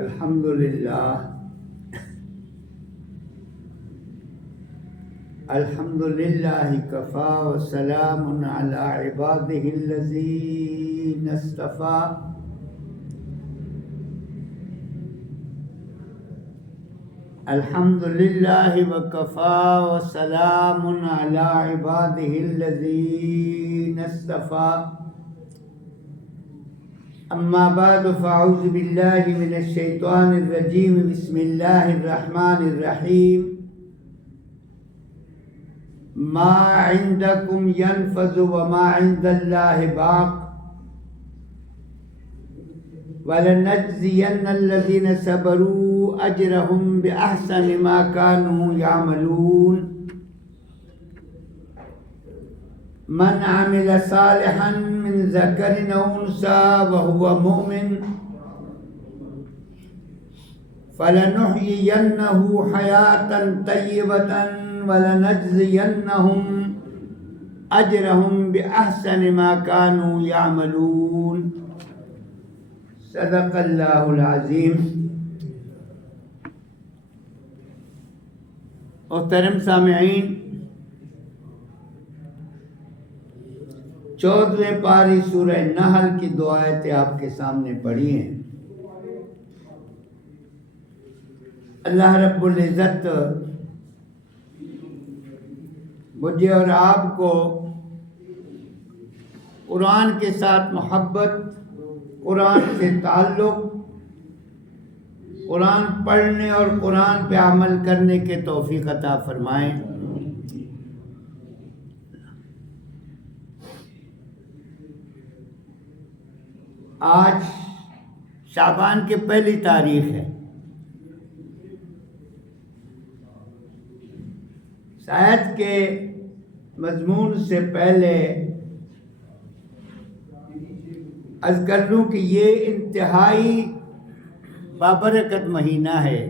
الحمد للہ الحمد للہ کفا وسلام علی عبادہ الذین اصطفیٰ الحمد للہ وکفا وسلام علی عبادہ الذین اصطفیٰ اما بعد فاعوذ باللہ من الشیطان الرجیم بسم اللہ الرحمن الرحیم ما عندکم ینفذ وما عند اللہ باق وَلَنَجْزِيَنَّ الَّذِينَ صَبَرُوا أَجْرَهُمْ بِأَحْسَنِ مَا كَانُوا يَعْمَلُونَ من عمل صالحا من ذكر أو أنثى وهو مؤمن فلنحيينه حياة طيبة ولنجزينهم أجرهم بأحسن ما كانوا يعملون صدق اللہ العظیم۔ محترم سامعین، 14ویں پاری سورہ نحل کی دو آیتیں آپ کے سامنے پڑھی ہیں۔ اللہ رب العزت مجھے اور آپ کو قرآن کے ساتھ محبت، قرآن سے تعلق، قرآن پڑھنے اور قرآن پہ عمل کرنے کے توفیق عطا فرمائیں۔ آج شعبان کی پہلی تاریخ ہے۔ شاید کے مضمون سے پہلے عرض کر لوں کہ یہ انتہائی بابرکت مہینہ ہے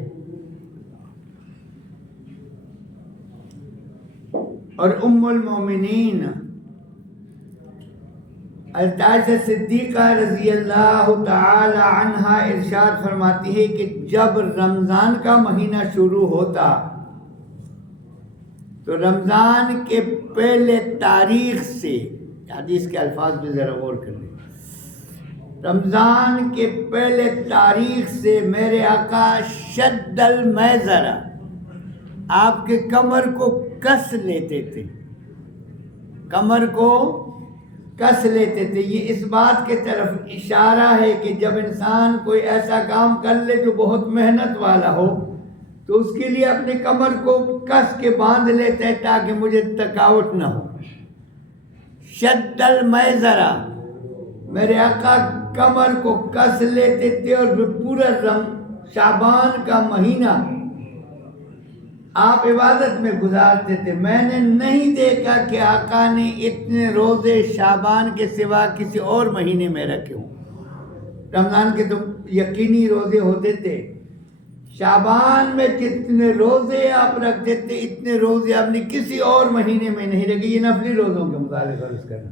اور ام المومنین عائشہ صدیقہ رضی اللہ تعالی عنہا ارشاد فرماتی ہے کہ جب رمضان کا مہینہ شروع ہوتا تو رمضان کے پہلے تاریخ سے، حدیث کے الفاظ پہ ذرا غور کر لیں، رمضان کے پہلے تاریخ سے میرے آقا شد المیزرہ، آپ کے کمر کو کس لیتے تھے، کمر کو کس لیتے تھے۔ یہ اس بات کے طرف اشارہ ہے کہ جب انسان کوئی ایسا کام کر لے جو بہت محنت والا ہو تو اس کے لیے اپنے کمر کو کس کے باندھ لیتے ہیں تاکہ مجھے تھکاوٹ نہ ہو۔ شد المیزرہ، میرے آقا کمر کو کس لیتے تھے اور پورا شعبان کا مہینہ آپ عبادت میں گزارتے تھے۔ میں نے نہیں دیکھا کہ آقا نے اتنے روزے شعبان کے سوا کسی اور مہینے میں رکھے ہوں۔ رمضان کے تو یقینی روزے ہوتے تھے، شعبان میں جتنے روزے آپ رکھتے تھے اتنے روزے آپ نے کسی اور مہینے میں نہیں رکھے۔ یہ نفلی روزوں کے متعلق عرض کرنا۔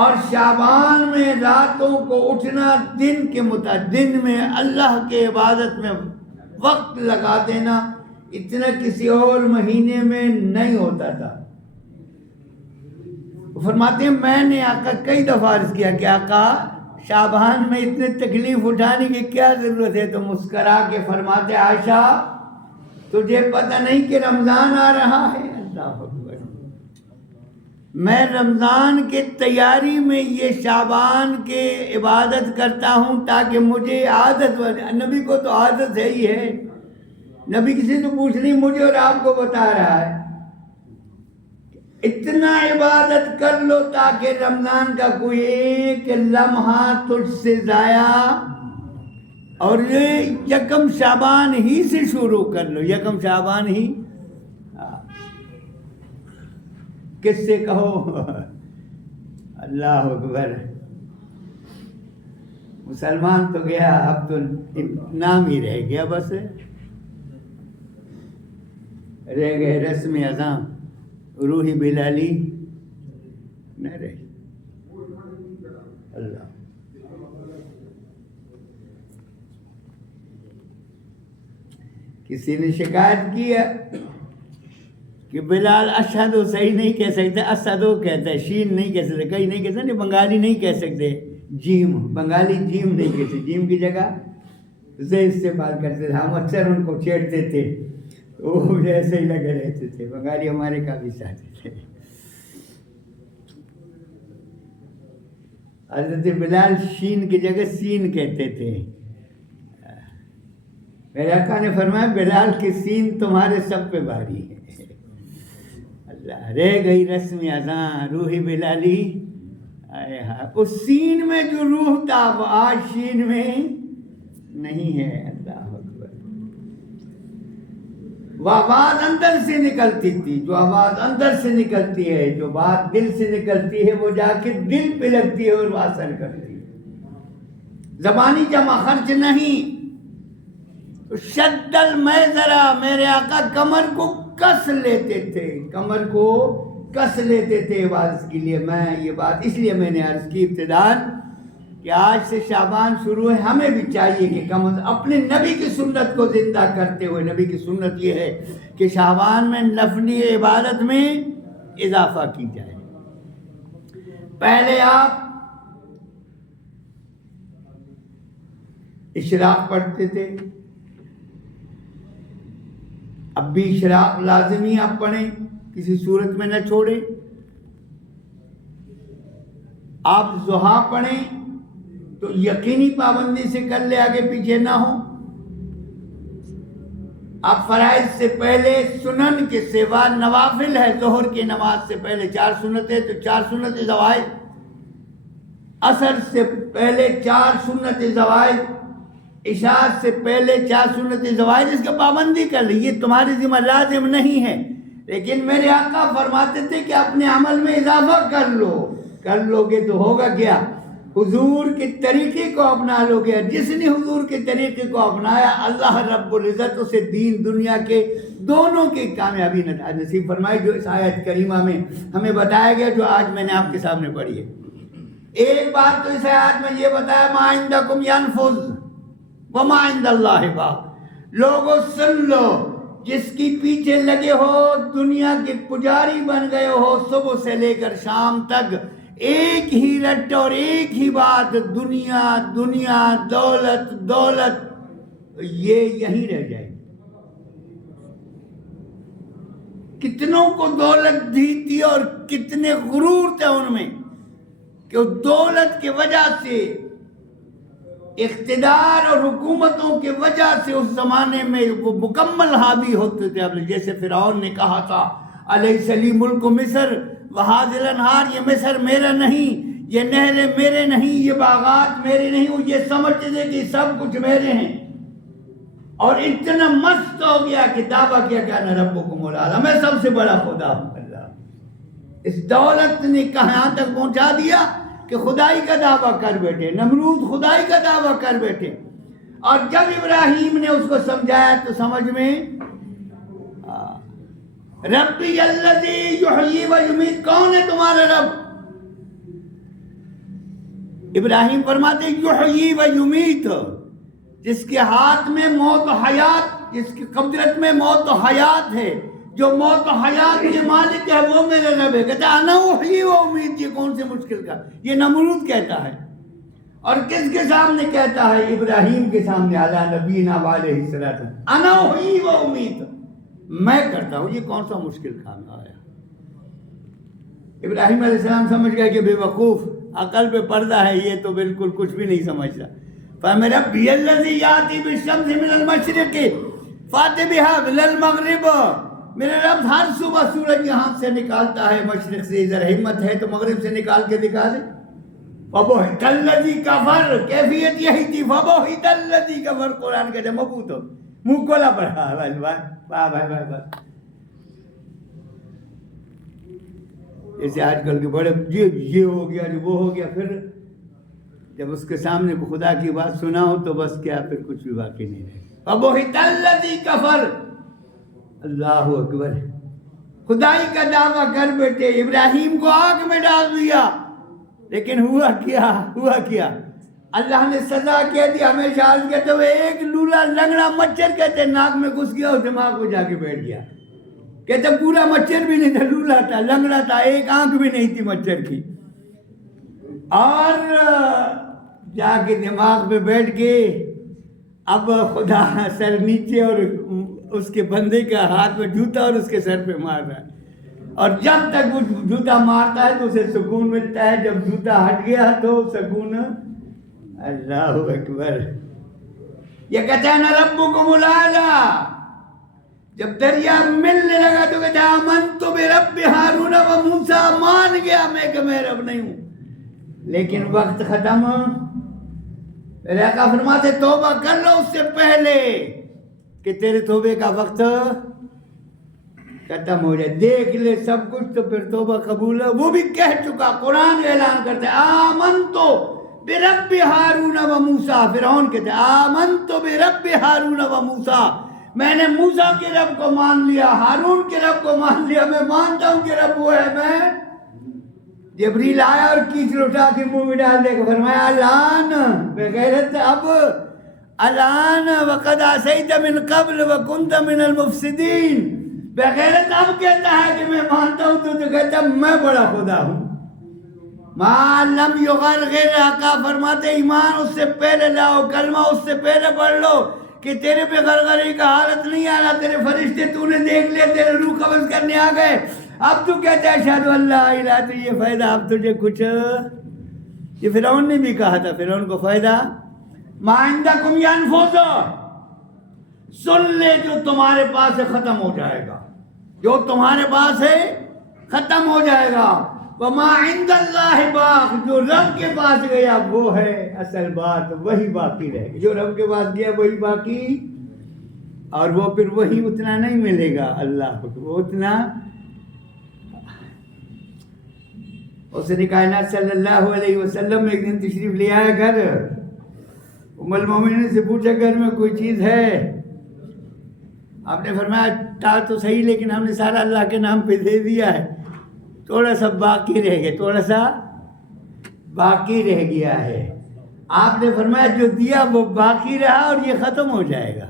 اور شعبان میں راتوں کو اٹھنا دن کے مطابق، دن میں اللہ کے عبادت میں وقت لگا دینا، اتنا کسی اور مہینے میں نہیں ہوتا تھا۔ فرماتے ہیں میں نے آقا کئی دفعہ عرض کیا کہ آقا شعبان میں اتنے تکلیف اٹھانے کی کیا ضرورت ہے؟ تو مسکرا کے فرماتے عائشہ تجھے پتہ نہیں کہ رمضان آ رہا ہے؟ اللہ اکبر، میں رمضان کے تیاری میں یہ شعبان کے عبادت کرتا ہوں تاکہ مجھے عادت، نبی کو تو عادت ہے ہی ہے، نبی کسی تو پوچھ نہیں، مجھے اور آپ کو بتا رہا ہے اتنا عبادت کر لو تاکہ رمضان کا کوئی ایک لمحہ تجھ سے ضائع، اور یہ یکم شعبان ہی سے شروع کر لو، یکم شعبان ہی۔ کس سے کہو؟ اللہ اکبر، مسلمان تو گیا، اب تو نام ہی رہ گیا، بس رہ گئے رسم اذاں، روحی بلالی نہ رہی۔ اللہ کسی نے شکایت کی ہے کہ بلال اشہدو صحیح نہیں کہہ سکتے، اسدو کہتا ہے، شین نہیں کہہ سکتے، کئی نہیں کہہ سکتے، بنگالی نہیں کہہ سکتے، جیم، بنگالی جیم نہیں کہتے، جیم کی جگہ زے استعمال کرتے تھے، ہم اکثر ان کو چھیڑتے تھے، وہ ایسے ہی لگے رہتے تھے، بنگالی ہمارے کافی ساتھی تھے۔ حضرت بلال شین کی جگہ سین کہتے تھے۔ میرے آقا نے فرمایا بلال کی سین تمہارے سب پہ بھاری ہے۔ اللہ، رہ گئی رسم اذاں روح بلالی، اس سین میں جو روح تھا وہ آج شین میں نہیں ہے۔ اللہ اکبر، وہ آواز اندر سے نکلتی تھی، جو آواز اندر سے نکلتی ہے، جو بات دل سے نکلتی ہے، وہ جا کے دل پہ لگتی ہے اور وہ اثر کرتی ہے۔ زبانی جمع خرچ نہیں۔ شد المیزرہ، میرے آقا کمر کو کس لیتے تھے، کمر کو کس لیتے تھے عبادت کے لیے۔ میں یہ بات اس لیے میں نے عرض کی ابتداءً کہ آج سے شعبان شروع ہے، ہمیں بھی چاہیے کہ کم از اپنے نبی کی سنت کو زندہ کرتے ہوئے، نبی کی سنت یہ ہے کہ شعبان میں نفلی عبادت میں اضافہ کی جائے۔ پہلے آپ اشراق پڑھتے تھے، اب بھی اشراق لازمی آپ پڑھیں، کسی صورت میں نہ چھوڑیں۔ آپ ضحیٰ پڑھیں تو یقینی پابندی سے کر لے، آگے پیچھے نہ ہو۔ آپ فرائض سے پہلے سنن کے سوا نوافل ہے، ظہر کی نماز سے پہلے 4 سنتیں تو 4 سنت زوائد، عصر سے پہلے 4 سنت زوائد، عشاء سے پہلے 4 سنت زوائد، اس کا پابندی کر لی۔ یہ تمہاری ذمہ لازم نہیں ہے، لیکن میرے آقا فرماتے تھے کہ اپنے عمل میں اضافہ کر لو گے تو ہوگا کیا؟ حضور کے طریقے کو اپنا لو گے۔ جس نے حضور کے طریقے کو اپنایا، اللہ رب العزت اسے دین دنیا کے دونوں کی کامیابی نصیب فرمائی، جو اس آیت کریمہ میں ہمیں بتایا گیا، جو آج میں نے آپ کے سامنے پڑھی ہے۔ ایک بات تو اس آیت میں یہ بتایا، ما عندکم ینفذ وما عند اللہ باق۔ لوگوں سن لو، جس کی پیچھے لگے ہو، دنیا کے پجاری بن گئے ہو، صبح سے لے کر شام تک ایک ہی رٹ اور ایک ہی بات، دنیا دنیا، دولت دولت، یہ یہیں رہ جائے گی۔ کتنوں کو دولت دی تھی اور کتنے غرور تھے ان میں کہ اس دولت کی وجہ سے، اقتدار اور حکومتوں کی وجہ سے اس زمانے میں وہ مکمل حاوی ہوتے تھے۔ اب جیسے فرعون نے کہا تھا الیس لی ملک مصر وہذہ الانہار، یہ مصر میرا نہیں، یہ نہریں میرے نہیں، یہ باغات میرے نہیں، وہ یہ سمجھتے تھے کہ سب کچھ میرے ہیں، اور اتنا مست ہو گیا کہ دعویٰ کیا کہ انا ربکم الاعلی، میں سب سے بڑا خدا ہوں۔ اللہ، اس دولت نے کہاں تک پہنچا دیا کہ خدائی کا دعویٰ کر بیٹھے، نمرود خدائی کا دعویٰ کر بیٹھے۔ اور جب ابراہیم نے اس کو سمجھایا تو سمجھ میں ربی الذی یحیی و یمیت، کون ہے تمہارا رب؟ ابراہیم فرماتے یحیی و یمیت، جس کے ہاتھ میں موت و حیات، جس کی قدرت میں موت و حیات ہے، جو موت و حیات کے مالک ہے، وہ میرے رب ہے۔ کہتا ہے انا احیی و امیت، یہ کون سے مشکل کا؟ یہ نمرود کہتا ہے، اور کس کے سامنے کہتا ہے؟ ابراہیم کے سامنے، علی نبینا علیہ الصلوۃ، انا احیی و امیت، میں کرتا ہوں، یہ کون سا مشکل کام آیا؟ ابراہیم علیہ السلام سمجھ گئے کہ بے وقوف، عقل پہ پردہ ہے، یہ تو بالکل کچھ بھی نہیں سمجھتا۔ فَمَا رَبِّيَ الَّذِي يَأْتِي بِالشَّمْسِ مِنَ الْمَشْرِقِ فَأْتِ بِهَا مِنَ الْمَغْرِبِ، میرے رب ہر صبح سورج یہاں سے نکالتا ہے مشرق سے، ادھر ہمت ہے تو مغرب سے نکال کے دکھا دے۔ فَبُہِتَ الَّذِي كَفَرَ، کیفیت یہی تھی، فَبُہِتَ الَّذِي كَفَرَ، قرآن کہتے ہیں مبہوت ہو، منہ کھولا پڑا، بس واہ بس۔ جیسے آج کل کے بڑے یہ ہو گیا، جو وہ ہو گیا، پھر جب اس کے سامنے خدا کی بات سنا ہو تو بس کیا، پھر کچھ بھی باقی نہیں رہے۔ فَبُہِتَ الَّذِي كَفَرَ، اللہ اکبر، خدائی کا دعویٰ کر بیٹھے، ابراہیم کو آگ میں ڈال دیا، لیکن ہوا کیا؟ اللہ نے سزا کہہ دی. ہمیشہ عرض کہتے ہوئے ایک لولا لنگڑا مچھر کہتے ناک میں گھس گیا اور دماغ کو جا کے بیٹھ گیا. کہتے پورا مچھر بھی نہیں تھا، لولا تھا، لنگڑا تھا، ایک آنکھ بھی نہیں تھی مچھر کی. اور جا کے دماغ پہ بیٹھ کے اب خدا سر نیچے اور اس کے بندے کا ہاتھ میں جوتا اور اس کے سر پہ مار رہا ہے. اور جب تک وہ جوتا مارتا ہے تو اسے سکون ملتا ہے، جب جوتا ہٹ گیا تو سکون. اللہ اکبر. یہ کہتا ہے نا ربکم الاعلی. جب دریا ملنے لگا تو کہتا ہے آمنت برب ہارون و موسیٰ، مان گیا میں کہ میں رب نہیں ہوں. لیکن وقت ختم. میرے آقا فرماتے توبہ کر لو اس سے پہلے کہ تیرے توبے کا وقت ختم ہو جائے. دیکھ لے سب کچھ تو پھر توبہ قبول ہے. وہ بھی کہہ چکا، قرآن اعلان کرتا ہے آمنت برب ہارون و موسیٰ. فرعون کہتے ہیں آمنت برب ہارون و موسیٰ، میں نے موسیٰ کے رب کو مان لیا، ہارون کے رب کو مان لیا، میں مانتا ہوں کہ رب وہ ہے. میں جبریل آیا اور کیچڑ اٹھا کے منہ میں ڈال دے کے فرمایا الان بغیرت اب الان وقد عصیت من قبل وکنت من المفسدین. بغیرت اب کہتا ہے کہ میں مانتا ہوں تو کہتا میں بڑا خدا ہوں. ما لم یغرغر. آقا فرماتے ایمان اس سے پہلے لاؤ، کلمہ اس سے پہلے پڑھ لو کہ تیرے پہ غرغری کا حالت نہیں آ رہا. تیرے فرشتے تو نے دیکھ لے، تیرے روح قبض کرنے آ گئے. اب تو کہتا ہے اشہد ان لا الہ الا. تو یہ فائدہ اب تجھے کچھ، یہ فرعون نے بھی کہا تھا، فرعون کو فائدہ ما عندکم ینفذ. سن لے جو تمہارے پاس ہے ختم ہو جائے گا، جو تمہارے پاس ہے ختم ہو جائے گا. وما عند اللہ باق. جو رب کے پاس گیا وہ ہے اصل بات، وہی باقی رہے گا. جو رب کے پاس گیا وہی باقی، اور وہ پھر وہی اتنا نہیں ملے گا. اللہ کو وہ اتنا. اس نے کائنات صلی اللہ علیہ وسلم ایک دن تشریف لے آیا گھر. ام المومنین سے پوچھا گھر میں کوئی چیز ہے؟ آپ نے فرمایا تھا تو صحیح لیکن ہم نے سارا اللہ کے نام پہ دے دیا ہے، تھوڑا سا باقی رہ گیا، تھوڑا سا باقی رہ گیا ہے. آپ نے فرمایا جو دیا وہ باقی رہا اور یہ ختم ہو جائے گا.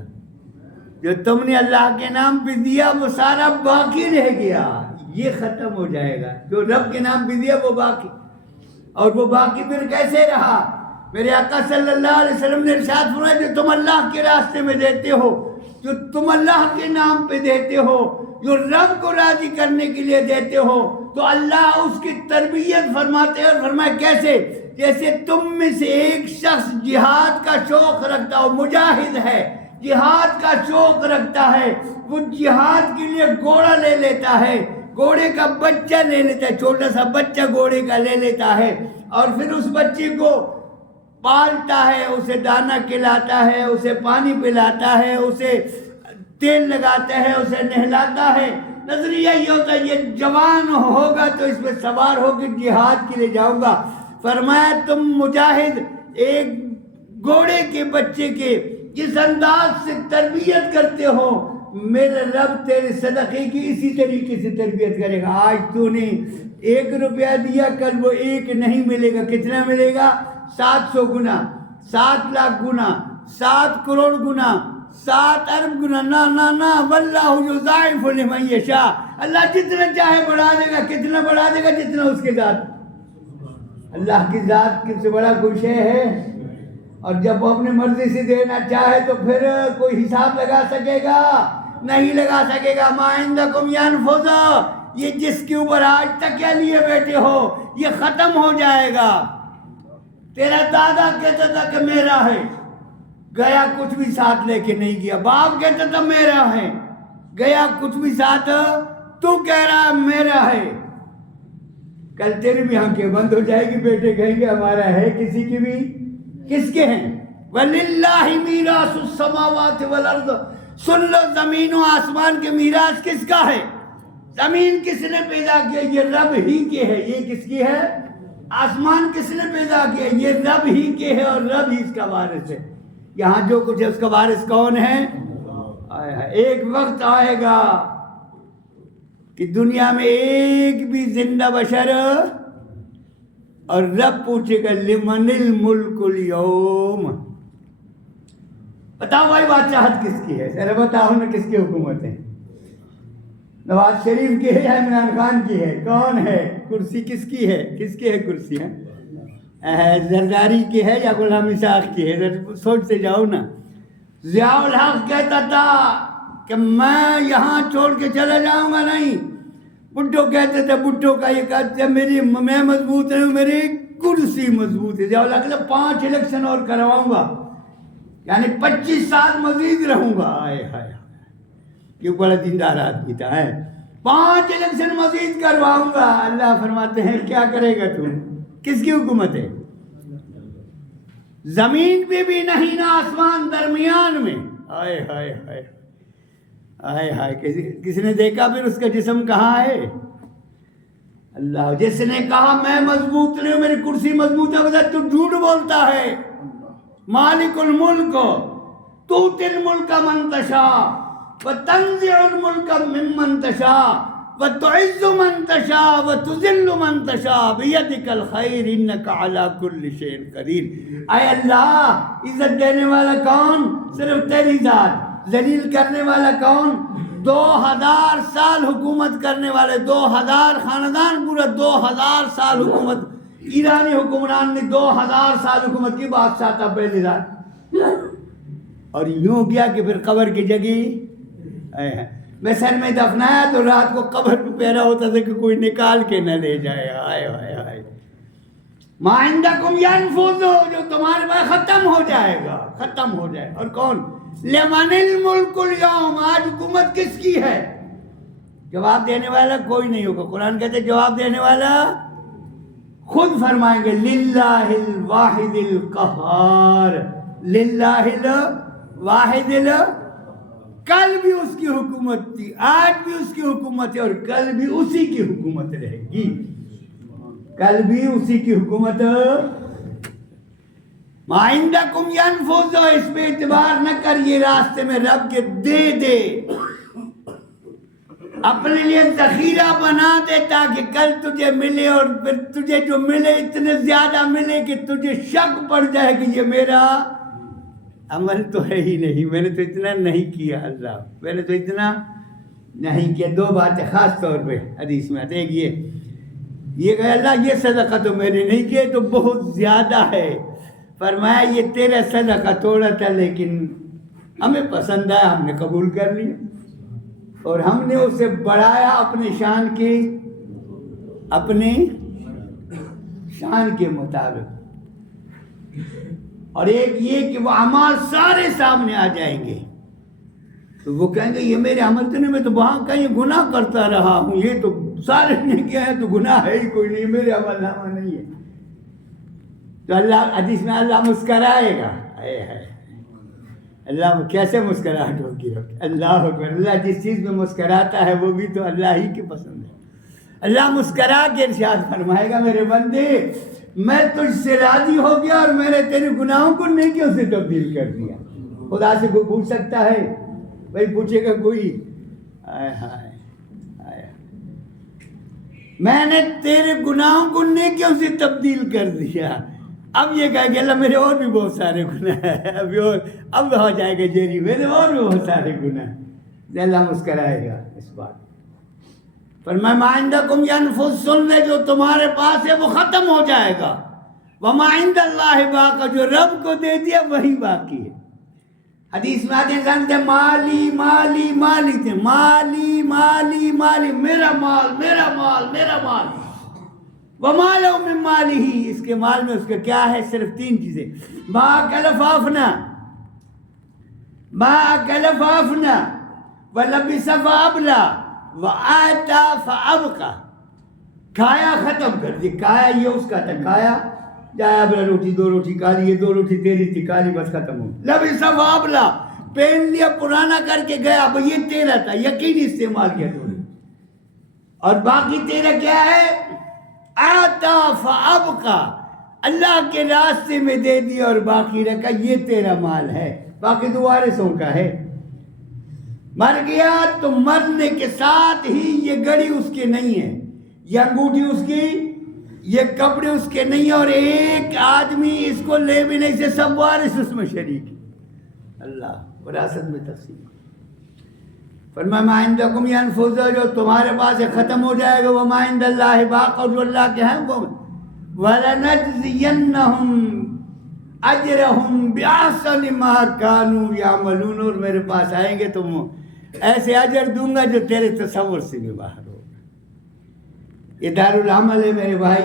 جو تم نے اللہ کے نام پہ دیا وہ سارا باقی رہ گیا، یہ ختم ہو جائے گا. جو رب کے نام پہ دیا وہ باقی، اور وہ باقی پھر کیسے رہا؟ میرے آقا صلی اللہ علیہ وسلم نے ارشاد فرمایا جو تم اللہ کے راستے میں دیتے ہو، جو تم اللہ کے نام پہ دیتے ہو، جو رب کو راضی کرنے کے لیے دیتے ہو، تو اللہ اس کی تربیت فرماتے ہیں. اور فرمایا کیسے؟ جیسے تم میں سے ایک شخص جہاد کا شوق رکھتا ہو، مجاہد ہے، جہاد کا شوق رکھتا ہے، وہ جہاد کے لیے گھوڑا لے لیتا ہے، گھوڑے کا بچہ لے لیتا ہے، چھوٹا سا بچہ گھوڑے کا لے لیتا ہے، اور پھر اس بچے کو پالتا ہے، اسے دانہ کھلاتا ہے، اسے پانی پلاتا ہے، اسے تیل لگاتا ہے، اسے نہلاتا ہے. نظریہ یہ ہوتا ہے یہ جوان ہوگا تو اس پہ سوار ہو کے جہاد کے لیے جاؤں گا. فرمایا تم مجاہد ایک گھوڑے کے بچے کے جس انداز سے تربیت کرتے ہو، میرے رب تیرے صدقے کی اسی طریقے سے تربیت کرے گا. آج تو نے 1 روپیہ دیا، کل وہ 1 نہیں ملے گا. کتنا ملے گا؟ 700 گنا، 7 لاکھ گنا، 7 کروڑ گنا، 7 ارب گنا. نا نا نا، واللہ یضاعف لمن یشاء. اللہ جتنا چاہے بڑھا دے گا. کتنا بڑھا دے گا؟ جتنا اس کے ذات. اللہ کی ذات کس سے بڑا کوئی شے ہے؟ اور جب وہ اپنی مرضی سے دینا چاہے تو پھر کوئی حساب لگا سکے گا؟ نہیں لگا سکے گا. ما عندکم ینفذ. یہ جس کے اوپر آج تک کیا لیے بیٹھے ہو یہ ختم ہو جائے گا. تیرا دادا کہتا تھا کہ میرا ہے، گیا کچھ بھی ساتھ لے کے نہیں گیا. باپ کہتا تھا میرا ہے، گیا کچھ بھی ساتھ. تو کہہ رہا میرا ہے، کل تیری بھی آنکھیں بند ہو جائے گی. بیٹے کہیں گے ہمارا ہے، کسی کی بھی. کس کے ہیں؟ وَلِلَّهِ مِيرَاثُ السَّمَاوَاتِ وَالْأَرْضِ. سن لو، زمین و آسمان کے میراث کس کا ہے؟ زمین کس نے پیدا کیا؟ یہ رب ہی کے ہے. یہ کس کی ہے؟ آسمان کس نے پیدا کیا؟ یہ رب ہی کے ہے، اور رب ہی اس کا وارث ہے. یہاں جو کچھ ہے اس کا وارث کون ہے؟ ایک وقت آئے گا کہ دنیا میں ایک بھی زندہ بشر اور رب پوچھے گا لمن الملک اليوم، بتاؤ بھائی بادشاہت کس کی ہے؟ ذرا بتاؤ نا کس کی حکومت ہے؟ نواز شریف کی ہے یا عمران خان کی ہے؟ کون ہے؟ کرسی کس کی ہے؟ کس کی ہے کرسی؟ ہے زرداری کی ہے یا غلام اسحاق کی ہے؟ ذرا سوچتے جاؤ نا۔ ضیاء الحق کہتا تھا کہ میں یہاں چھوڑ کے چلا جاؤں گا نہیں۔ بھٹو کہتے تھے، بھٹو کا یہ کہتے ہیں میں مضبوط نہیں ہوں، میری کرسی مضبوط ہے۔ ضیاء الحق کہتے 5 الیکشن اور کرواؤں گا، یعنی 25 سال مزید رہوں گا۔ آئے ہائے، یہ بڑا دیندار آدمی تھا ہے۔ 5 الیکشن مزید کرواؤں گا۔ اللہ فرماتے ہیں کیا کرے گا تو؟ کس کی حکومت ہے؟ زمین پہ بھی نہیں نہ آسمان، درمیان میں۔ آئے ہائے ہائے آئے ہائے، کس نے دیکھا پھر اس کا جسم کہاں ہے؟ اللہ، جس نے کہا میں مضبوط نہیں ہوں، میری کرسی مضبوط ہے، بتا تو جھوٹ بولتا ہے۔ مالک الملک تؤتی الملک من تشاء وتنزع الملک ممن تشاء وتعز من تشاء وتذل من تشاء بیدک الخیر انک علی کل شیء قدیر۔ اے اللہ، عزت دینے والا کون؟ صرف تیری ذات۔ ذلیل کرنے والا کون؟ 2000 سال حکومت کرنے والے، 2000 خاندان، پورا 2000 سال حکومت، ایرانی حکمران نے 2000 سال حکومت کی، بادشاہ تھا پہلی رات۔ اور یوں کیا کہ پھر قبر کی جگہ میں سر میں دفنایا تو رات کو قبر پہ پیرا ہوتا تھا کہ کوئی نکال کے نہ لے جائے۔ آئے آئے آئے، ما عندکم ینفذ، جو تمہارے پاس ختم ہو جائے گا، ختم ہو جائے۔ اور کون؟ لمن الملک اليوم، آج حکومت کس کی ہے؟ جواب دینے والا کوئی نہیں ہوگا۔ قرآن کہتے ہیں جواب دینے والا خود فرمائیں گے للہ الواحد القہار، للہ الواحد کل بھی اس کی حکومت تھی، آج بھی اس کی حکومت ہے، اور کل بھی اسی کی حکومت رہے گی، کل بھی اسی کی حکومت۔ ما عندکم ینفذ، اس پہ اعتبار نہ کر، یہ راستے میں رب کے دے دے، اپنے لیے ذخیرہ بنا دے تاکہ کل تجھے ملے، اور پھر تجھے جو ملے اتنے زیادہ ملے کہ تجھے شک پڑ جائے کہ یہ میرا عمل تو ہے ہی نہیں، میں نے تو اتنا نہیں کیا، اللہ میں نے تو اتنا نہیں کیا۔ 2 باتیں خاص طور پہ حدیث میں آتے ہیں، یہ کہ اللہ یہ صدقہ تو میں نے نہیں کیا، تو بہت زیادہ ہے۔ فرمایا یہ تیرا صدقہ تھوڑا تھا لیکن ہمیں پسند آیا، ہم نے قبول کر لیا، اور ہم نے اسے بڑھایا اپنے شان کے مطابق۔ اور ایک یہ کہ وہ اعمال سارے سامنے آ جائیں گے، تو وہ کہیں گے یہ میرے عمل تو نہیں، میں تو وہاں کہیں گناہ کرتا رہا ہوں، یہ تو سارے نے کیا ہے، تو گناہ ہے ہی کوئی نہیں، میرے عمل نامہ نہیں ہے۔ تو اللہ حدیث میں اللہ مسکرائے گا، اللہ کیسے مسکراہٹ ہوگی؟ اللہ اکبر، اللہ جس چیز میں مسکراتا ہے وہ بھی تو اللہ ہی کی پسند ہے۔ اللہ مسکرا کے ارشاد فرمائے گا میرے بندے میں تجھ سے راضی ہو گیا، اور میں نے تیرے گناہوں کو نیکیوں سے تبدیل کر دیا۔ خدا سے کوئی پوچھ سکتا ہے؟ بھائی پوچھے گا کوئی؟ آئے ہائے آئے، میں نے تیرے گناہوں کو نیکیوں سے تبدیل کر دیا۔ اب یہ کہا کہ اللہ میرے اور بھی بہت سارے گناہ ہیں، اب ہو جائے گا جیری، میرے اور بھی بہت سارے گناہ ہیں۔ اللہ مسکرائے گا اس بات پر۔ میں ما عندکم ینفذ، سن لے جو تمہارے پاس ہے وہ ختم ہو جائے گا، وما عند اللہ باقی، جو رب کو دے دیا وہی باقی ہے۔ حدیث میں آتے ہیں کہ مالی مالی مالی تھے، مالی مالی مالی، میرا مال میرا مال میرا مال، وَمَالَهُ مِن مَالِهِ، اس کے مال میں اس کا کیا ہے؟ صرف 3 چیزیں، مَا أَكَلَ فَأَفْنَىٰ، مَا أَكَلَ فَأَفْنَىٰ، وَلَبِسَ فَأَبْلَىٰ، وَآتَىٰ فَأَبْقَىٰ، کھایا ختم کر دی، کھایا یہ اس کا تھا، کھایا جایا بلا روٹی 2 روٹی کھا لی، یہ 2 روٹی تیری تھی کھا لی، بس ختم ہو۔ لَبِسَ فَأَبْلَىٰ، پہن لیا پرانا کر کے گیا، اب یہ تیرا تھا، یقینی استعمال کیا تو نے، اور باقی تیرا کیا ہے؟ آتا فابقا، اللہ کے راستے میں دے دیا اور باقی رکھا، یہ تیرا مال ہے، باقی تو وارثوں کا ہے۔ مر گیا تو مرنے کے ساتھ ہی یہ گڑی اس کی نہیں ہے، یہ انگوٹھی اس کی یہ کپڑے اس کے نہیں، اور ایک آدمی اس کو لے بھی نہیں، سے سب وارث اس میں شریک ہے۔ اللہ وراثت میں تقسیم۔ فرمایا ما عندکم ینفذ، جو تمہارے پاس ہے ختم ہو جائے گا، وما عند اللہ باق، اور جو اللہ کے ہیں وہ۔ وَلَنَجْزِيَنَّهُمْ أَجْرَهُمْ بِأَحْسَنِ مَا كَانُوا يَعْمَلُونَ، اور میرے پاس آئیں گے تو ایسے اجر دوں گا جو تیرے تصور سے بھی باہر ہوگا۔ یہ دارالعمل ہے میرے بھائی،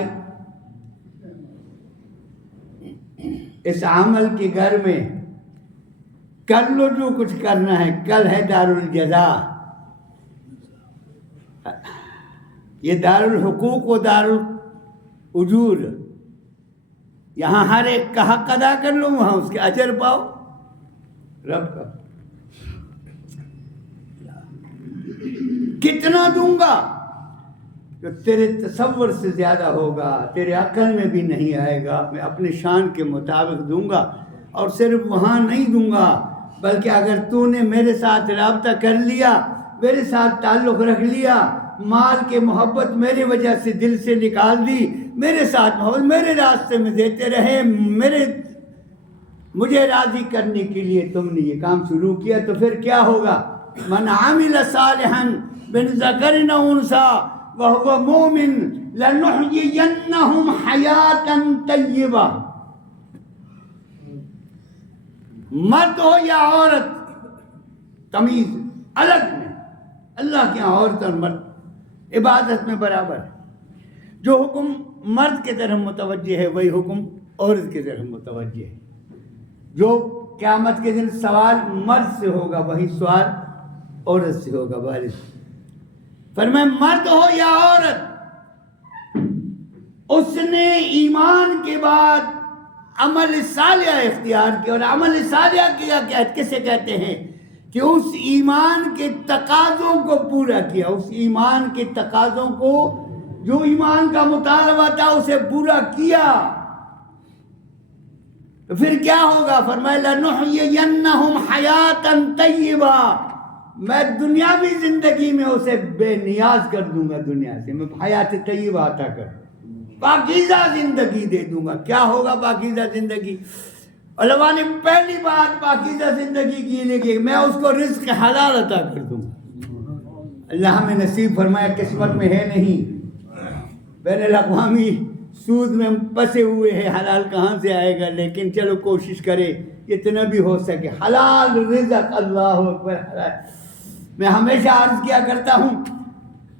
اس عمل کے گھر میں کر لو جو کچھ کرنا ہے، کل ہے دارالجزا، یہ دارالحقوق و دارالاجور، یہاں ہر ایک کا حق ادا کر لو، وہاں اس کے اجر پاؤ رب کا۔ کتنا دوں گا جو تیرے تصور سے زیادہ ہوگا، تیرے عقل میں بھی نہیں آئے گا، میں اپنے شان کے مطابق دوں گا، اور صرف وہاں نہیں دوں گا بلکہ اگر تو نے میرے ساتھ رابطہ کر لیا، میرے ساتھ تعلق رکھ لیا، مال کے محبت میرے وجہ سے دل سے نکال دی، میرے ساتھ محبت میرے راستے میں دیتے رہے، مجھے راضی کرنے کے لیے تم نے یہ کام شروع کیا، تو پھر کیا ہوگا؟ من عمل صالحا من ذکر او انثی وهو مؤمن لنحیینہم حیاتا طیبہ، مرد ہو یا عورت، تمیز الگ نہیں، اللہ کے یہاں عورت اور مرد عبادت میں برابر ہے۔ جو حکم مرد کی طرف متوجہ ہے وہی حکم عورت کی طرف متوجہ ہے۔ جو قیامت کے دن سوال مرد سے ہوگا وہی سوال عورت سے ہوگا۔ والد فرمائے مرد ہو یا عورت، اس نے ایمان کے بعد عمل صالح اختیار کیا، اور عمل صالح کیا کسے کہتے ہیں؟ کہ اس ایمان کے تقاضوں کو پورا کیا، اس ایمان کے تقاضوں کو، جو ایمان کا مطالبہ تھا اسے پورا کیا، تو پھر کیا ہوگا؟ فرمایا لَنُحْيِيَنَّهُمْ حَيَاةً طَيِّبَةً، میں دنیاوی زندگی میں اسے بے نیاز کر دوں گا، دنیا سے میں حیات طیبہ عطا کر دوں، پاکیزہ زندگی دے دوں گا۔ کیا ہوگا پاکیزہ زندگی؟ علماء نے پہلی بات پاکیزہ زندگی کی لیکن میں اس کو رزق حلال عطا کر دوں گا۔ اللہ ہمیں نصیب فرمایا، قسمت میں ہے نہیں، بین الاقوامی سود میں پسے ہوئے ہیں، حلال کہاں سے آئے گا؟ لیکن چلو کوشش کرے اتنا بھی ہو سکے حلال رزق۔ اللہ اکبر۔ حلال میں ہمیشہ عرض کیا کرتا ہوں،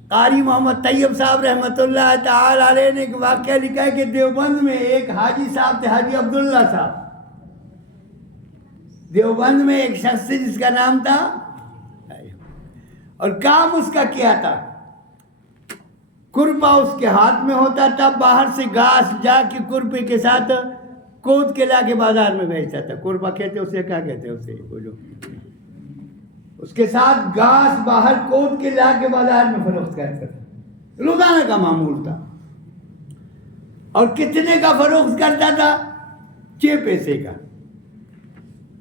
قاری محمد طیب صاحب رحمۃ اللہ تعالی علیہ نے ایک واقعہ لکھا ہے کہ دیوبند میں ایک حاجی صاحب تھے، حاجی عبداللہ صاحب، دیوبند میں ایک شخص تھے جس کا نام تھا، اور کام اس کا کیا تھا، کرپا اس کے ہاتھ میں ہوتا تھا، باہر سے گھاس جا کے کرپے کے ساتھ کود کے لا کے بازار میں بیچتا تھا۔ کرپا کہتے اسے، کیا کہتے اسے بولو، اس کے ساتھ گھاس باہر کود کے لا کے بازار میں فروخت کرتا تھا، روزانہ کا معمول تھا۔ اور کتنے کا فروخت کرتا تھا؟ 6 پیسے کا۔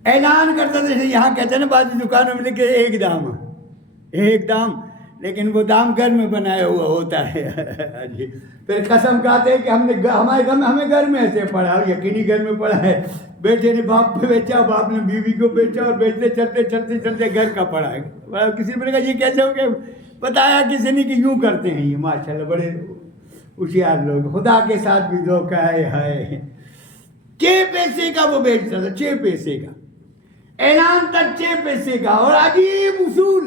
اعلان کرتا تھا، جیسے یہاں کہتے ہیں نا بعض دکانوں میں لکھے 1 دام، 1 دام، لیکن وہ دام گھر میں بنایا ہوا ہوتا ہے۔ پھر قسم کھاتے ہیں کہ ہم نے ہمارے گھر میں، ہمیں گھر میں ایسے پڑھا، یقینی گھر میں پڑھا ہے، بیٹے نے باپ پہ بیچا، باپ نے بیوی کو بیچا، اور بیچتے چلتے چلتے چلتے گھر کا پڑھا ہے۔ کسی نے کہا یہ کیسے ہو گیا؟ بتایا کسی نے کہ یوں کرتے ہیں یہ، ماشاءاللہ بڑے ہوشیار لوگ، خدا کے ساتھ بھی دھوکہ ہے۔ 6 پیسے کا وہ بیچتا تھا، 6 پیسے کا اعلان تھا، 6 پیسے کا۔ اور عجیب اصول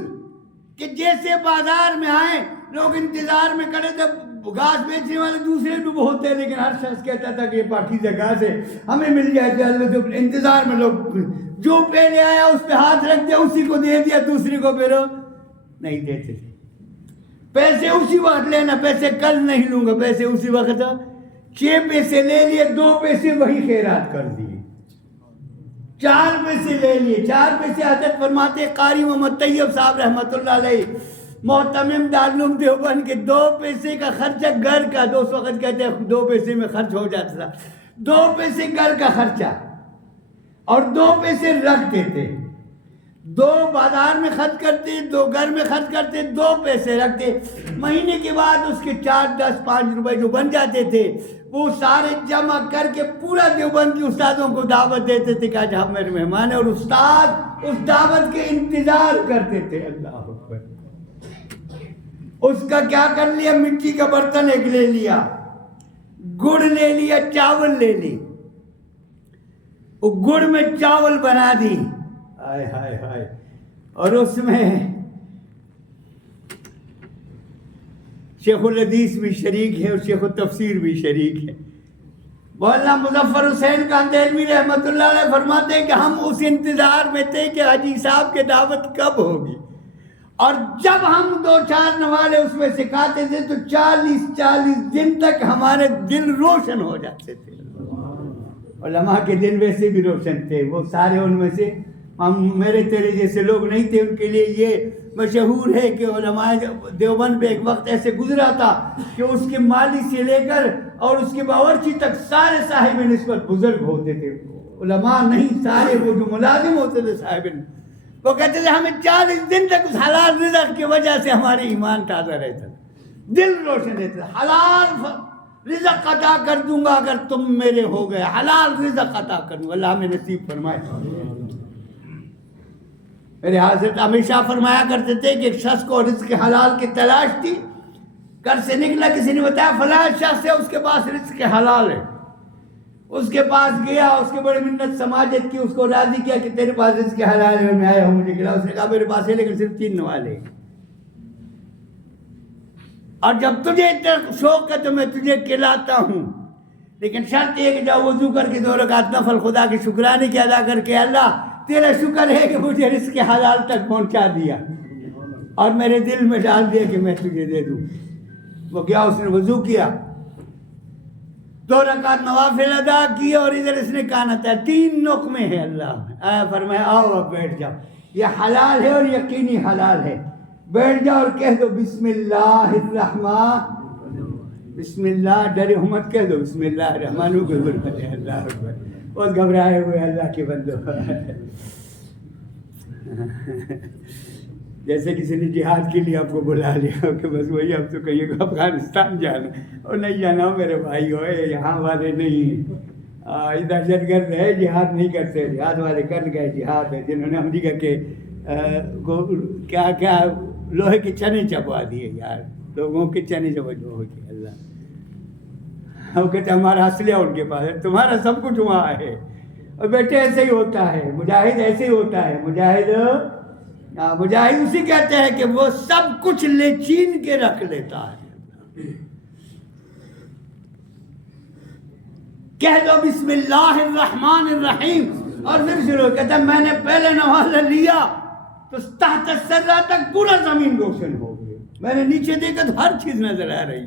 کہ جیسے بازار میں آئے لوگ انتظار میں کھڑے تھے، گھاس بیچنے والے دوسرے بھی بہت تھے، لیکن ہر شخص کہتا تھا کہ یہ پاکیزہ گھاس ہے، ہمیں مل جائے گا۔ انتظار میں لوگ جو پہلے آیا اس پہ ہاتھ رکھ دیا، اسی کو دے دیا، دوسرے کو پھر نہیں دیتے تھے۔ پیسے اسی وقت لینا، پیسے کل نہیں لوں گا، پیسے اسی وقت۔ 6 پیسے لے لیے، 2 پیسے وہی خیرات کر دیے، 4 پیسے لے لیے، 4 پیسے حضرت فرماتے قاری محمد طیب صاحب رحمۃ اللہ علیہ، محتمم دارالعلوم دیوبند کے 2 پیسے کا خرچہ گھر کا، اس وقت کہتے ہیں 2 پیسے میں خرچ ہو جاتا تھا، 2 پیسے گھر کا خرچہ، اور 2 پیسے رکھ دیتے، دو بازار میں خرچ کرتے، دو گھر میں خرچ کرتے، دو پیسے رکھتے، مہینے کے بعد اس کے 4 10 5 روپے جو بن جاتے تھے وہ سارے جمع کر کے پورا دیوبند کے استادوں کو دعوت دیتے تھے کہ آج ہم میرے مہمان ہیں، اور استاد اس دعوت کے انتظار کرتے تھے۔ اللہ اکبر۔ اس کا کیا کر لیا؟ مٹی کا برتن ایک لے لیا، گڑ لے لیا، چاول لے لی، وہ گڑ میں چاول بنا دی، ہائے ہائے ہائے، اور اس میں شیخ الحدیث بھی شریک ہے اور شیخ التفسیر بھی شریک ہے۔ مولانا مظفر حسین کاندھلوی رحمۃ اللہ علیہ فرماتے ہیں کہ ہم اس انتظار میں تھے کہ حاجی صاحب کی دعوت کب ہوگی، اور جب ہم 2-4 نوالے اس میں سکھاتے تھے تو 40 دن تک ہمارے دل روشن ہو جاتے تھے۔ علماء کے دل ویسے بھی روشن تھے، وہ سارے ان میں سے ہم میرے تیرے جیسے لوگ نہیں تھے، ان کے لیے یہ مشہور ہے کہ علماء دیوبند پہ ایک وقت ایسے گزرا تھا کہ اس کے مالی سے لے کر اور اس کے باورچی تک سارے صاحب نسبت بزرگ ہوتے تھے، علماء نہیں، سارے وہ جو ملازم ہوتے تھے صاحب، وہ کہتے تھے ہمیں 40 دن تک اس حلال رزق کی وجہ سے ہمارے ایمان تازہ رہتا، دل روشن رہتا، حلال رزق عطا کر دوں گا اگر تم میرے ہو گئے، حلال رزق عطا کر دوں گا، اللہ ہمیں نصیب فرمائے۔ میرے حضرت ہمیشہ فرمایا کرتے تھے کہ ایک شخص کو رزق حلال کی تلاش تھی، گھر سے نکلا، کسی نے بتایا فلاں شخص ہے، اس کے پاس رزق حلال ہے، اس کے پاس گیا، اس کے بڑی منت سماجت کی، اس کو راضی کیا کہ تیرے پاس رزق حلال ہے، میں آیا ہوں مجھے کھلا، اس نے کہا میرے پاس ہے لیکن صرف 3 نوالے، اور جب تجھے اتنا شوق ہے تو میں تجھے کھلاتا ہوں، لیکن شرط یہ کہ جاؤ وضو کر کے 2 رکعت نفل خدا کی شکرانے کی ادا کر کے، اللہ تیرا شکر ہے کہ مجھے رزق حلال تک پہنچا دیا اور میرے دل میں ڈال دیا کہ میں تجھے دے دوں۔ وہ کیا، اس نے وضو کیا، 2 رکعت نوافل ادا کی، اور ادھر اس نے کہا تھا 3 نقمے ہیں، اللہ فرمایا آؤ اب بیٹھ جاؤ، یہ حلال ہے اور یقینی حلال ہے، بیٹھ جاؤ اور کہہ دو بسم اللہ الرحمن، بسم اللہ، ڈرے مت کہہ دو بسم اللہ الرحمن الرحیم، اللہ اکبر، بہت گھبرائے ہوئے اللہ کے بندو، جیسے کسی نے جہاد کے لیے آپ کو بلا لیا کہ بس وہی آپ تو کہیے گا افغانستان جانا، اور نہیں جانا میرے بھائی ہوئے، یہاں والے نہیں، یہ دہشت گرد ہے، جہاد نہیں کرتے، جہاد والے کر گئے، جہاد ہے جنہوں نے امریکہ کے کیا کیا لوہے کے چنے چبوا دیے یار، لوگوں کے چنے چبوا جو ہو گئے، اللہ وہ کہتے ہمارا اسلحہ ان کے پاس ہے، تمہارا سب کچھ وہاں ہے، اور بیٹے ایسے ہی ہوتا ہے، مجاہد ایسے ہی ہوتا ہے، مجاہد اسی کہتے ہیں کہ وہ سب کچھ لے چین کے رکھ لیتا ہے، کہہ دو بسم اللہ الرحمن الرحیم، اور پھر شروع کہتا ہے میں نے پہلے نوالہ لیا تو تحت السرہ تک پورا زمین روشن ہو گئی، میں نے نیچے دیکھا تو ہر چیز نظر آ رہی،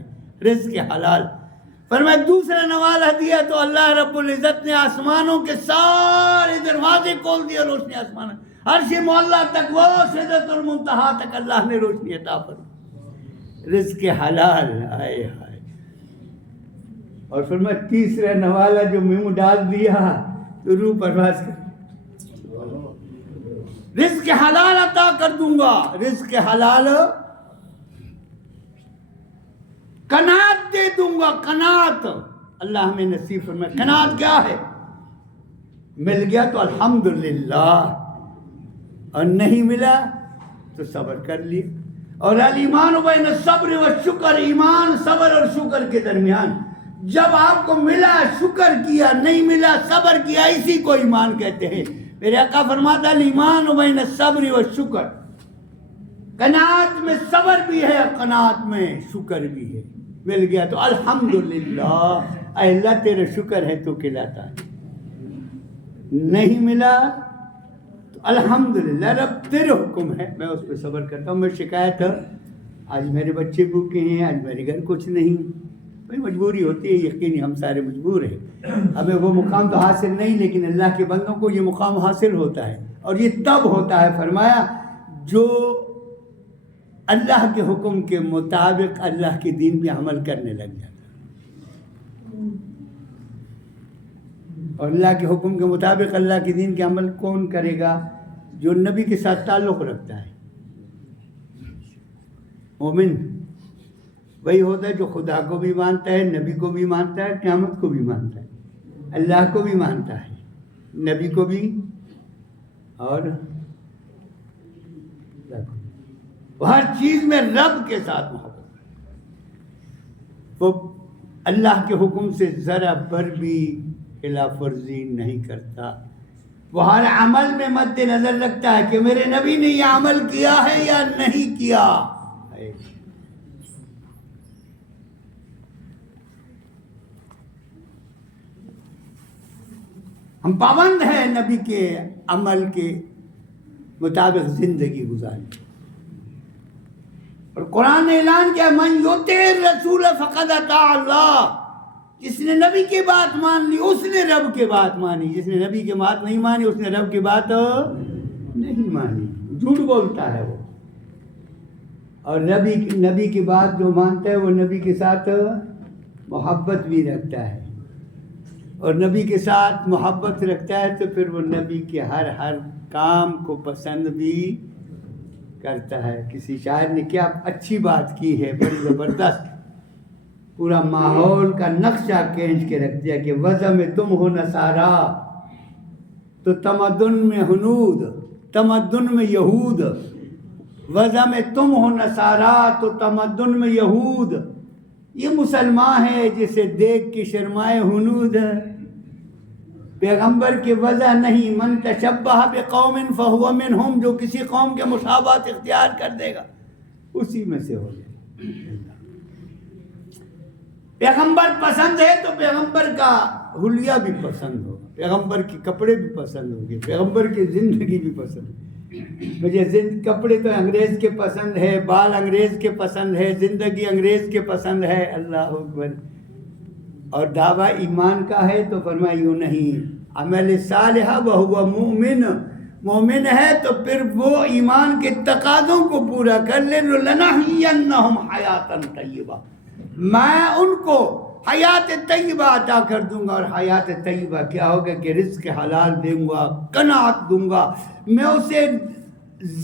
رزق حلال، پر میں دوسرا نوالہ دیا تو اللہ رب العزت نے آسمانوں کے سارے دروازے کھول دیے، روشنی آسمان عرش معلیٰ تک، وہ سدرۃ المنتہا تک اللہ نے روشنی عطا فرمائی، رزق حلال، آئے ہائے، اور فرمایا تیسرا نوالہ جو منہ ڈال دیا تو روح پرواز کر، رزق حلال عطا کر دوں گا، رزق حلال، قناعت دے دوں گا، قناعت، اللہ ہمیں نصیب فرمائے۔ قناعت کیا ہے؟ مل گیا تو الحمدللہ، اور نہیں ملا تو صبر کر لیے، اور الایمان بین الصبر والشکر، ایمان صبر اور شکر کے درمیان، جب آپ کو ملا شکر کیا، نہیں ملا صبر کیا، اسی کو ایمان کہتے ہیں۔ میرے آقا فرماتا ہے الایمان بین الصبر والشکر، قناعت میں صبر بھی ہے، قناعت میں شکر بھی ہے، مل گیا تو الحمدللہ، اے اللہ تیرے شکر ہے تو کھلاتا ہے، نہیں ملا تو الحمدللہ رب تیرے حکم ہے، میں اس پہ صبر کرتا ہوں۔ میں شکایت ہے آج میرے بچے بھوکے ہیں، آج میرے گھر کچھ نہیں، بھائی مجبوری ہوتی ہے، یقینی ہم سارے مجبور ہیں، ہمیں وہ مقام تو حاصل نہیں، لیکن اللہ کے بندوں کو یہ مقام حاصل ہوتا ہے، اور یہ تب ہوتا ہے، فرمایا جو اللہ کے حکم کے مطابق اللہ کے دین پہ عمل کرنے لگ جاتا ہے، اور اللہ کے حکم کے مطابق اللہ کے دین کے عمل کون کرے گا؟ جو نبی کے ساتھ تعلق رکھتا ہے. مومن وہی ہوتا ہے جو خدا کو بھی مانتا ہے، نبی کو بھی مانتا ہے، قیامت کو بھی مانتا ہے، اللہ کو بھی مانتا ہے، نبی کو بھی، اور ہر چیز میں رب کے ساتھ محبت. وہ اللہ کے حکم سے ذرا بر بھی خلاف ورزی نہیں کرتا. وہ ہر عمل میں مد نظر رکھتا ہے کہ میرے نبی نے یہ عمل کیا ہے یا نہیں کیا. ہم پابند ہیں نبی کے عمل کے مطابق زندگی گزارنے. اور قرآن نے اعلان کیا من یطع الرسول فقد اطاع اللہ. جس نے نبی کی بات مان لی اس نے رب کی بات مانی، جس نے نبی کی بات نہیں مانی اس نے رب کی بات نہیں مانی. جھوٹ بولتا ہے وہ. اور نبی کی بات جو مانتا ہے وہ نبی کے ساتھ محبت بھی رکھتا ہے، اور نبی کے ساتھ محبت رکھتا ہے تو پھر وہ نبی کے ہر کام کو پسند بھی کرتا ہے. کسی شاعر نے کیا اچھی بات کی ہے، بڑی زبردست، پورا ماحول کا نقشہ کھینچ کے رکھ دیا کہ وضع میں تم ہو نصارا تو تمدن میں ہنود، تمدن میں یہود. وضع میں تم ہو نصارا تو تمدن میں یہود. یہ مسلمان ہے جسے دیکھ کے شرمائے ہنود. پیغمبر کی وجہ نہیں، من تشبہ بقوم فہو منہم، جو کسی قوم کے مشابہت اختیار کر دے گا اسی میں سے ہو جائے. پیغمبر پسند ہے تو پیغمبر کا حلیہ بھی پسند ہوگا، پیغمبر کے کپڑے بھی پسند ہوں گے، پیغمبر کی زندگی بھی پسند ہے. مجھے کپڑے تو انگریز کے پسند ہے، بال انگریز کے پسند ہے، زندگی انگریز کے پسند ہے. اللہ اکبر. اور دعویٰ ایمان کا ہے تو فرمایا یوں نہیں، عمل صالحہ وہو مومن، مومن ہے تو پھر وہ ایمان کے تقاضوں کو پورا کر لے. لنحینہم حیاتا طیبہ، میں ان کو حیات طیبہ عطا کر دوں گا. اور حیات طیبہ کیا ہوگا کہ رزق حلال دوں گا، قناعت دوں گا، میں اسے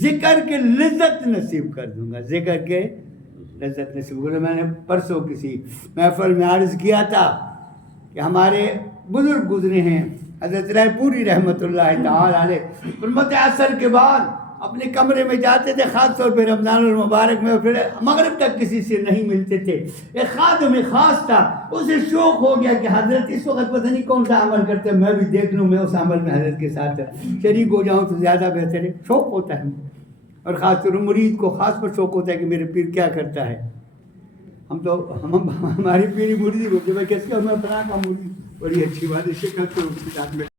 ذکر کے لذت نصیب کر دوں گا. ذکر کے لذت نصیب کر. میں نے پرسوں کسی محفل میں عرض کیا تھا کہ ہمارے بزرگ گزرے ہیں، حضرت رائے پوری رحمۃ اللہ تعالی علیہ، فرماتے عصر کے بعد اپنے کمرے میں جاتے تھے، خاص طور پہ رمضان المبارک میں، پھر مغرب تک کسی سے نہیں ملتے تھے. ایک خادم خاص تھا، اسے شوق ہو گیا کہ حضرت اس وقت پتہ نہیں کون سا عمل کرتے ہیں، میں بھی دیکھ لوں، میں اس عمل میں حضرت کے ساتھ شریک ہو جاؤں تو زیادہ بہتر ہے. شوق ہوتا ہے، اور خاص طور مرید کو خاص پر شوق ہوتا ہے کہ میرے پیر کیا کرتا ہے. ہماری پیری مریدی کو کہ بھائی کس کا میں فلاں کا مرید، بڑی اچھی بات ہے، شکل تو اس کے ساتھ میں